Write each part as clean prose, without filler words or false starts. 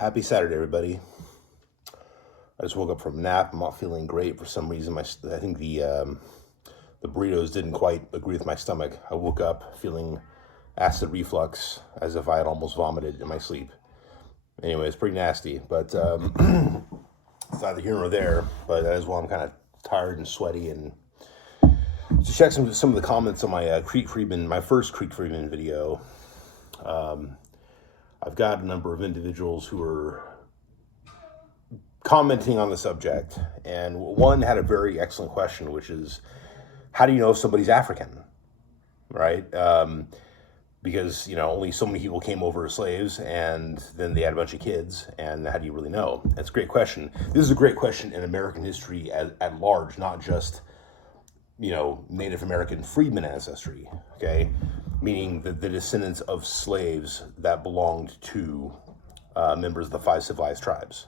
Happy Saturday, everybody. I just woke up from a nap. I'm not feeling great for some reason. I think the burritos didn't quite agree with my stomach. I woke up feeling acid reflux, as if I had almost vomited in my sleep. Anyway, it's pretty nasty, but it's neither here nor there. But as well, I'm kind of tired and sweaty. And to check some of the comments on my Creek Freedmen, my first Creek Freedmen video, I've got a number of individuals who are commenting on the subject, and one had a very excellent question, which is, how do you know if somebody's African, right? Because, only so many people came over as slaves, and then they had a bunch of kids, and how do you really know? That's a great question. This is a great question in American history at large, not just, Native American freedmen ancestry, okay? Meaning the descendants of slaves that belonged to members of the 5 civilized tribes.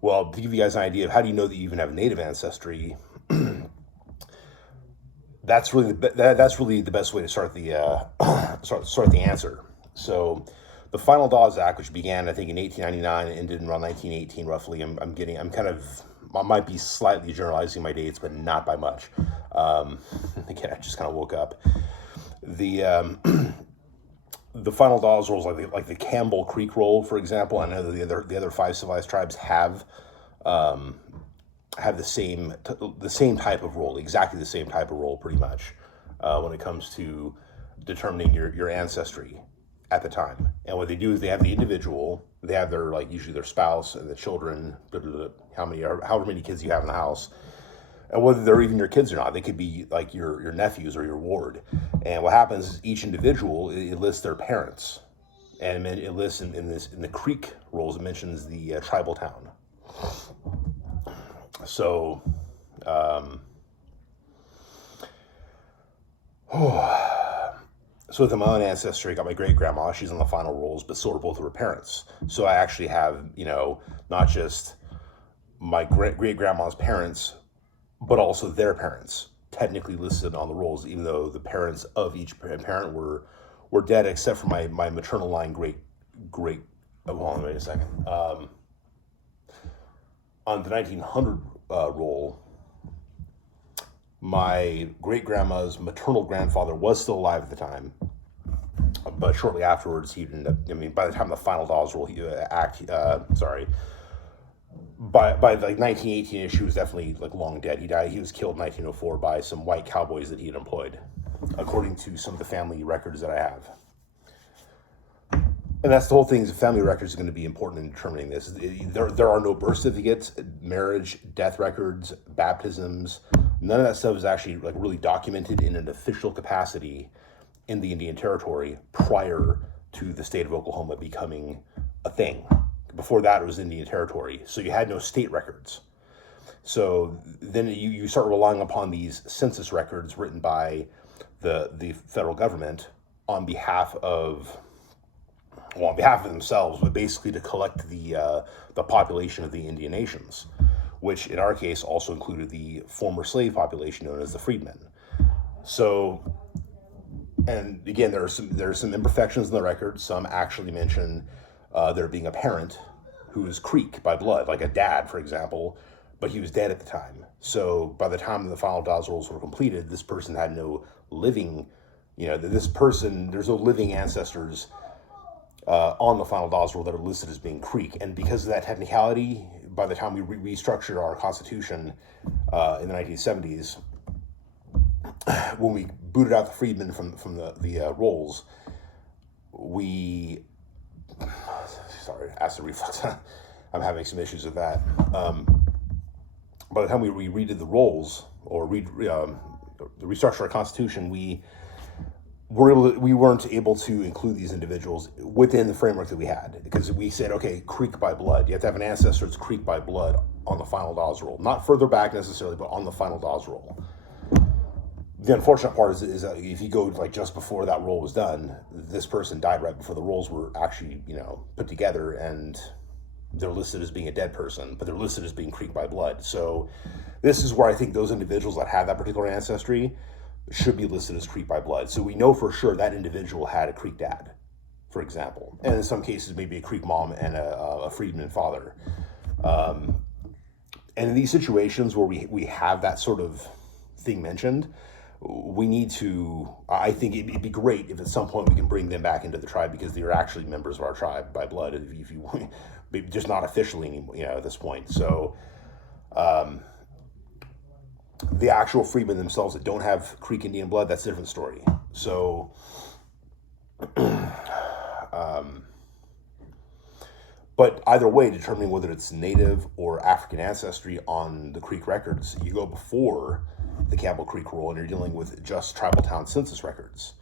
Well, to give you guys an idea of how do you know that you even have native ancestry, that's really the best way to start the start the answer. So, the Final Dawes Act, which began I think in 1899 and ended in around 1918, roughly. I might be slightly generalizing my dates, but not by much. Again, I just kind of woke up. The Final Dawes rolls, like the Campbell Creek roll, for example. I know that the other 5 civilized tribes have the same type of roll, exactly the same type of roll, pretty much, when it comes to determining your ancestry at the time. And what they do is they have the individual, they have their usually their spouse and the children, however many kids you have in the house. And whether they're even your kids or not, they could be like your nephews or your ward. And what happens is each individual, it lists their parents, and it lists in the Creek rolls, it mentions the tribal town. So, so with my own ancestry, I got my great grandma. She's on the final rolls, but so are both of her parents. So I actually have not just my great grandma's parents, but also their parents technically listed on the rolls, even though the parents of each parent were dead, except for my maternal line great. Hold on, wait a second. On the 1900 roll, my great grandma's maternal grandfather was still alive at the time, but shortly afterwards he ended up. By the time the Final Dawes roll By 1918, she was definitely long dead. He died. He was killed in 1904 by some white cowboys that he had employed, according to some of the family records that I have. And that's the whole thing. Is family records are going to be important in determining this. There are no birth certificates, marriage, death records, baptisms. None of that stuff is actually really documented in an official capacity in the Indian Territory prior to the state of Oklahoma becoming a thing. Before that, it was Indian Territory, so you had no state records. So then you start relying upon these census records written by the federal government on behalf of themselves, but basically to collect the population of the Indian nations, which in our case also included the former slave population known as the freedmen. So, and again, there are some imperfections in the record. Some actually mention there being a parent who is Creek by blood, like a dad, for example, but he was dead at the time. So by the time the Final Dawes rolls were completed, this person had no living, there's no living ancestors on the Final Dawes roll that are listed as being Creek. And because of that technicality, by the time we restructured our Constitution in the 1970s, when we booted out the freedmen from the rolls, sorry, acid reflux. I'm having some issues with that. By the time we redid the rolls or restructured our Constitution, we weren't able to include these individuals within the framework that we had, because we said, okay, Creek by blood. You have to have an ancestor that's Creek by blood on the Final Dawes roll, not further back necessarily, but on the Final Dawes roll. The unfortunate part is that if you go just before that roll was done, this person died right before the rolls were actually put together, and they're listed as being a dead person, but they're listed as being Creek by blood. So this is where I think those individuals that have that particular ancestry should be listed as Creek by blood. So we know for sure that individual had a Creek dad, for example, and in some cases maybe a Creek mom and a Freedman father. And in these situations where we have that sort of thing mentioned, we need to, I think it'd be great if at some point we can bring them back into the tribe, because they're actually members of our tribe by blood, if you just not officially anymore, at this point. So the actual freedmen themselves that don't have Creek Indian blood, that's a different story. So but either way, determining whether it's Native or African ancestry on the Creek records, you go before the Campbell Creek rule and you're dealing with just tribal town census records.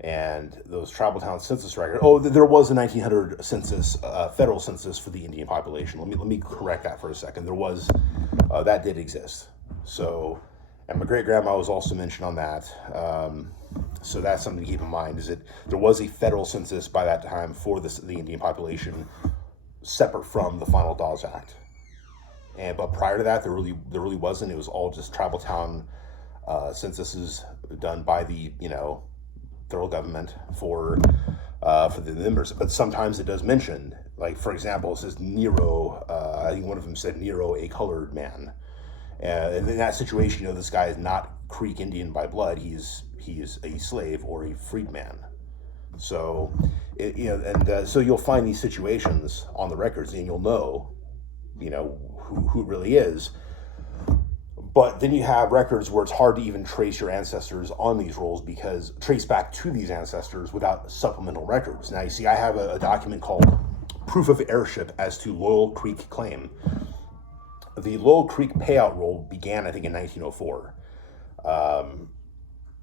And those tribal town census records, there was a 1900 census, federal census for the Indian population. Let me correct that for a second. There was, that did exist. So, and my great-grandma was also mentioned on that. So that's something to keep in mind, is that there was a federal census by that time for the Indian population, separate from the Final Dawes Act. But prior to that, there really wasn't. It was all just tribal town censuses done by the federal government for the members. But sometimes it does mention, like for example, it says Nero. I think one of them said Nero, a colored man. And in that situation, this guy is not Creek Indian by blood. He is a slave or a freedman. So, so you'll find these situations on the records, and you'll know, who it really is. But then you have records where it's hard to even trace your ancestors on these rolls, because trace back to these ancestors without supplemental records. Now, you see, I have a document called Proof of Heirship as to Loyal Creek Claim. The Loyal Creek payout roll began, I think, in 1904.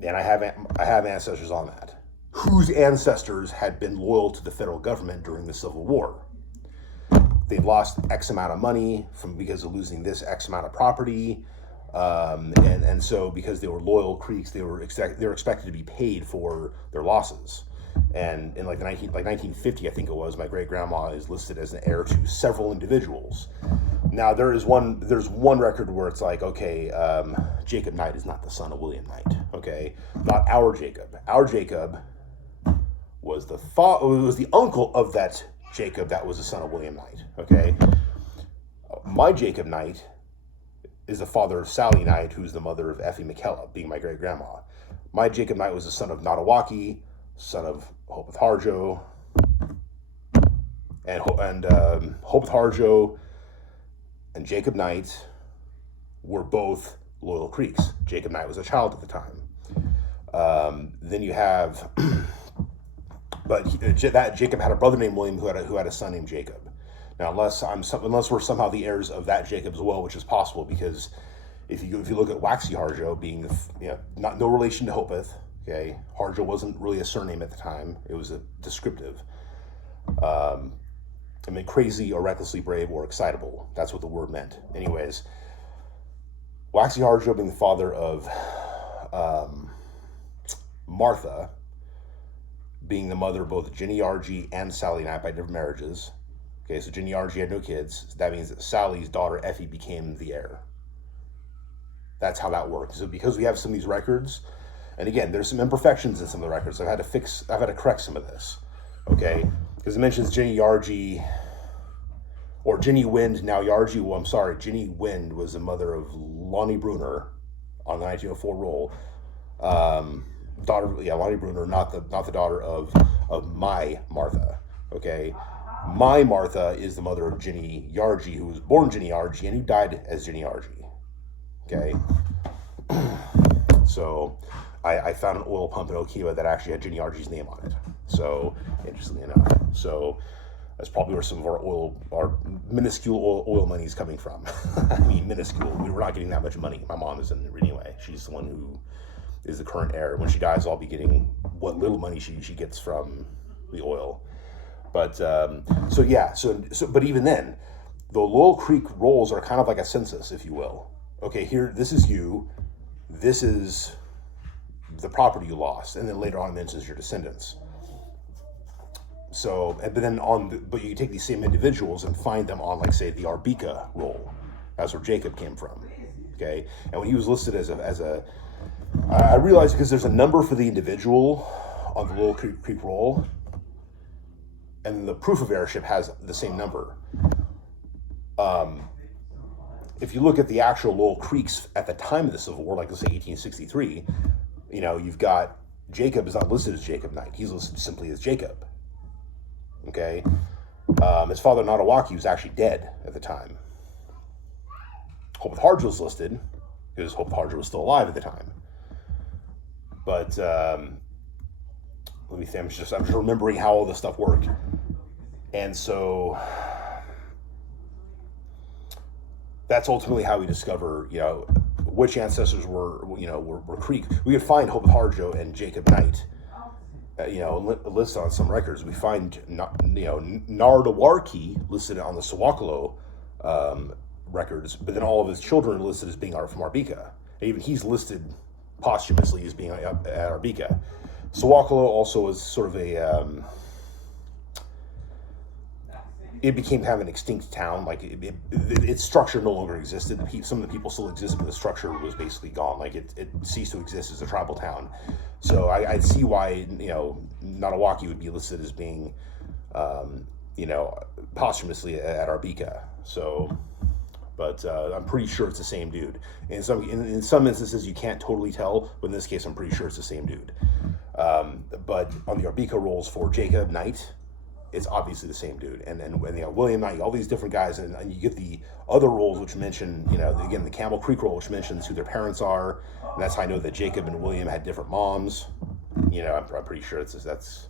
And I have ancestors on that, whose ancestors had been loyal to the federal government during the Civil War. They've lost X amount of money because of losing this X amount of property. And so because they were loyal Creeks, they were expected to be paid for their losses. And in like 1950, I think it was, my great-grandma is listed as an heir to several individuals. Now there's one record where it's like, okay, Jacob Knight is not the son of William Knight. Okay, not our Jacob. Our Jacob was the uncle of that Jacob that was the son of William Knight. Okay, my Jacob Knight is the father of Sally Knight, who's the mother of Effie McKella, being my great-grandma. My Jacob Knight was the son of Nottawaki, son of Hopeth Harjo, and Hopeth Harjo and Jacob Knight were both loyal Creeks. Jacob Knight was a child at the time. Then you have, that Jacob had a brother named William who had a son named Jacob. Now, unless we're somehow the heirs of that Jacob as well, which is possible, because if you look at Waxy Harjo being no relation to Hopeth. Okay, Harjo wasn't really a surname at the time; it was a descriptive. Crazy or recklessly brave or excitable. That's what the word meant. Anyways, Waxy Harjo being the father of Martha, being the mother of both Jenny Argy and Sally Knight by different marriages. Okay, so Jenny Argy had no kids. So that means that Sally's daughter Effie became the heir. That's how that worked. So because we have some of these records, and again, there's some imperfections in some of the records. I've had to correct some of this. Okay, because it mentions Jenny Yargy, or Jenny Wind, now Yargy. Well, I'm sorry, Jenny Wind was the mother of Lonnie Bruner on the 1904 roll. Lonnie Bruner, not the daughter of my Martha. Okay, my Martha is the mother of Jenny Yargy, who was born Jenny Yargy and who died as Jenny Yargy. Okay, so I found an oil pump in Okiwa that actually had Jenny Yargy's name on it. So, interestingly enough, so that's probably where some of our minuscule oil money is coming from. I mean, minuscule. We were not getting that much money. My mom isn't anyway. She's the one who is the current heir. When she dies, I'll be getting what little money she gets from the oil. But but even then, the Loyal Creek rolls are kind of like a census, if you will. Okay, here, this is you. This is the property you lost, and then later on it mentions your descendants. So, but you take these same individuals and find them on, like, say, the Arbika roll. That's where Jacob came from. Okay, and when he was listed as a I realize because there's a number for the individual on the Little Creek roll, and the proof of heirship has the same number. If you look at the actual Little Creeks at the time of the Civil War, like let's say 1863, you've got Jacob is not listed as Jacob Knight. He's listed simply as Jacob. Okay? His father, Nottawaki, was actually dead at the time. Hope Harjo was listed because Hope Harjo was still alive at the time. But let me think. I'm just remembering how all this stuff worked, and so that's ultimately how we discover, which ancestors were Creek. We could find Hope Harjo and Jacob Knight, listed on some records. We find Nardawarki listed on the Sawakolo records, but then all of his children are listed as being from Arbika. And even he's listed posthumously as being at Arbika. Sawakolo also was sort of it became kind of an extinct town. Like its structure no longer existed. Some of the people still existed, but the structure was basically gone. Like it ceased to exist as a tribal town. So I see why Nottawaki would be listed as being posthumously at Arbika. So, but I'm pretty sure it's the same dude. In some instances you can't totally tell, but in this case I'm pretty sure it's the same dude. But on the Arbika rolls for Jacob Knight, it's obviously the same dude. And William Knight, all these different guys, and you get the other rolls which mention, again, the Camel Creek roll, which mentions who their parents are, and that's how I know that Jacob and William had different moms. I'm pretty sure that's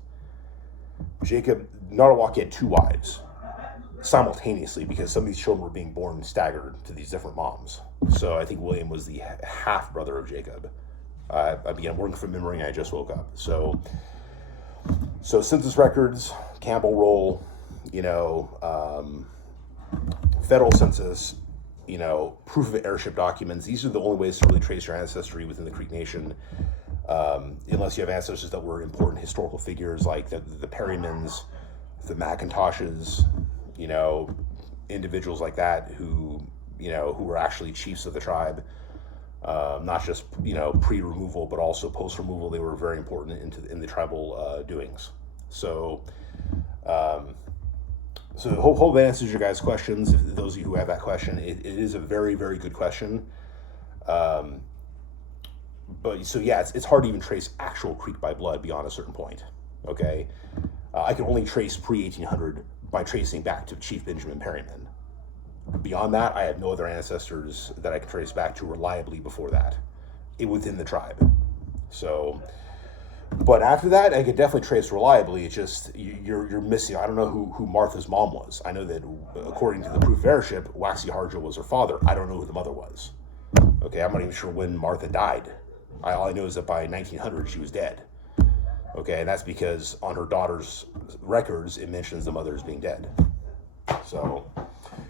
Jacob. Nottawaki had 2 wives simultaneously because some of these children were being born staggered to these different moms. So I think William was the half brother of Jacob. I began working from memory and I just woke up. So census records, Campbell roll, federal census, proof of heirship documents. These are the only ways to really trace your ancestry within the Creek Nation, unless you have ancestors that were important historical figures like the Perrymans, the McIntoshes, individuals like that who were actually chiefs of the tribe. Not just pre-removal, but also post-removal. They were very important in the tribal doings. So, hope that answers your guys' questions. If those of you who have that question, it is a very, very good question. But so yeah, it's hard to even trace actual Creek by blood beyond a certain point. Okay, I can only trace pre-1800 by tracing back to Chief Benjamin Perryman. Beyond that, I have no other ancestors that I can trace back to reliably before that, within the tribe. So, but after that, I could definitely trace reliably. It's just you're missing. I don't know who Martha's mom was. I know that according to the proof of heirship, Waxy Harjo was her father. I don't know who the mother was. Okay, I'm not even sure when Martha died. All I know is that by 1900 she was dead. Okay, and that's because on her daughter's records it mentions the mother as being dead. So.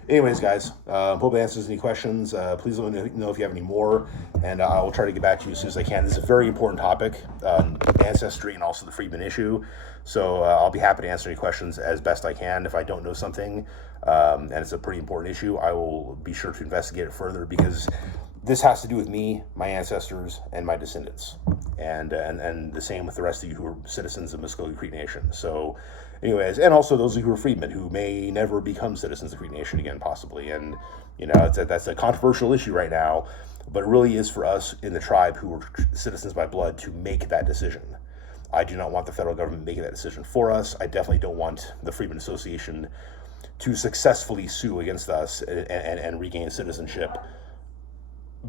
Anyways, guys, hope it answers any questions. Please let me know if you have any more, and I will try to get back to you as soon as I can. This is a very important topic, ancestry and also the Freedmen issue. So I'll be happy to answer any questions as best I can. If I don't know something, and it's a pretty important issue, I will be sure to investigate it further because this has to do with me, my ancestors, and my descendants, and the same with the rest of you who are citizens of Muskogee Creek Nation. So. Anyways, and also those of you who are freedmen who may never become citizens of Creek Nation again, possibly. And, that's a controversial issue right now, but it really is for us in the tribe who are citizens by blood to make that decision. I do not want the federal government making that decision for us. I definitely don't want the Freedmen Association to successfully sue against us and regain citizenship,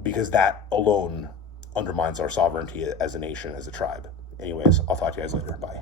because that alone undermines our sovereignty as a nation, as a tribe. Anyways, I'll talk to you guys later. Bye.